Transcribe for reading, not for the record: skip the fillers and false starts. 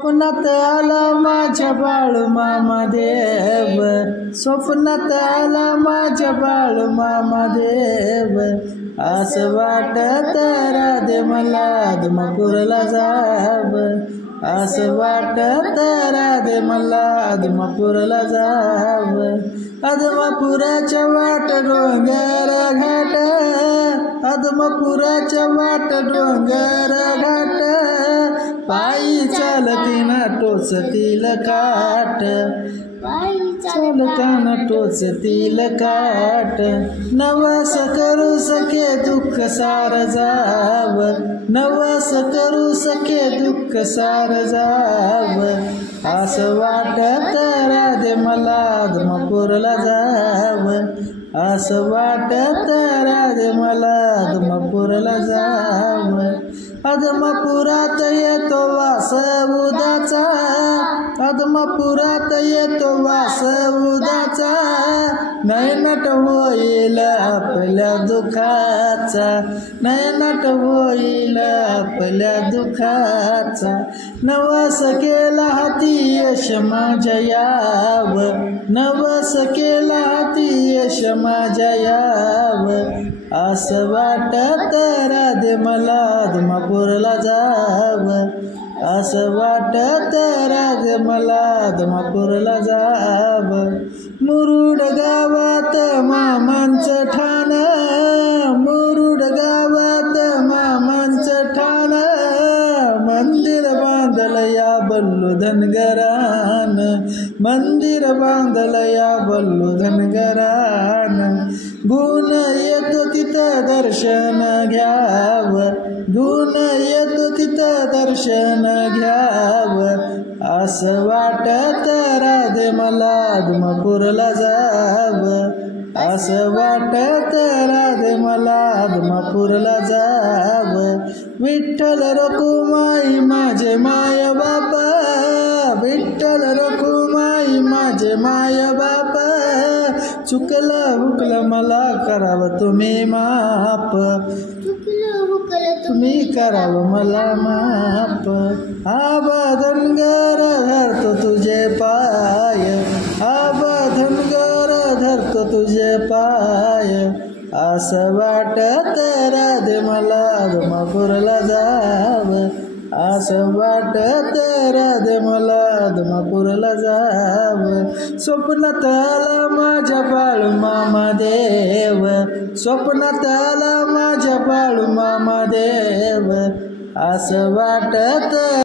स्वप्नात आला माझ्या बाळू मामा देव, स्वप्नात आला माझ्या बाळू मामा देव, असं वाटत राधे मला आदमापूरला जाव, असं वाटत राधे मला आदमापूरला जाव, आदमापुराच्या वाट डोंगर घाट, आदमापुराच्या वाट डोंगर घाट, पायी चालतीना टोचतील काट, चालताना टोचतील काट, नवस करू सके दुःख सार जाव, नवस करू सके दुःख सार जाव, असं वाटत राधे मला आदमापूरला जाव, असं वाटत राधे मला आदमापूरला जाव, आदमापुरात येतो वास उदाचा, आदमापुरात येतो वास उदाचा, नयनट होईल आपल्या दुःखाचा, नयनट होईल आपल्या दुःखाचा, नवस केला हाती यश माझ्या याव, नवस केला हाती यश माझ्या याव, असं वाटत राधे मला आदमापूरला जाव, असं वाटत राधे मला आदमापूरला जाव, मुरुड गावात मामांचं ठाण, मुरुड गावात मामांचं ठाण, मंदिर बांधल या बल्लू धनगरान, मंदिर बांधल या बल्लू धनगरान, गुण येतो तिथं दर्शन घ्याव, गुण येतो तिथं दर्शन घ्याव, असं वाटत राधे मला आदमापूरला जाव, असं वाटत राधे मला आदमापूरला जाव, विठ्ठल रखुमाई माझे माय बापा, विठ्ठल रखुमाई माझे माय बापा, चुकलं हुकलं मला करावं तुम्ही माप, तुम्ही करावं मला माप, आबा धनगर धरतो तुझे पाय, आबा धनगर धरतो तुझे पाय, असं वाटत राधे मला आदमापूरला जाव, असं वाटत राधे मला आदमापूरला जाव, स्वप्नात आला माझ्या बाळू मामा देव, स्वप्नात आला माझ्या बाळू मामा देव, असं वाटत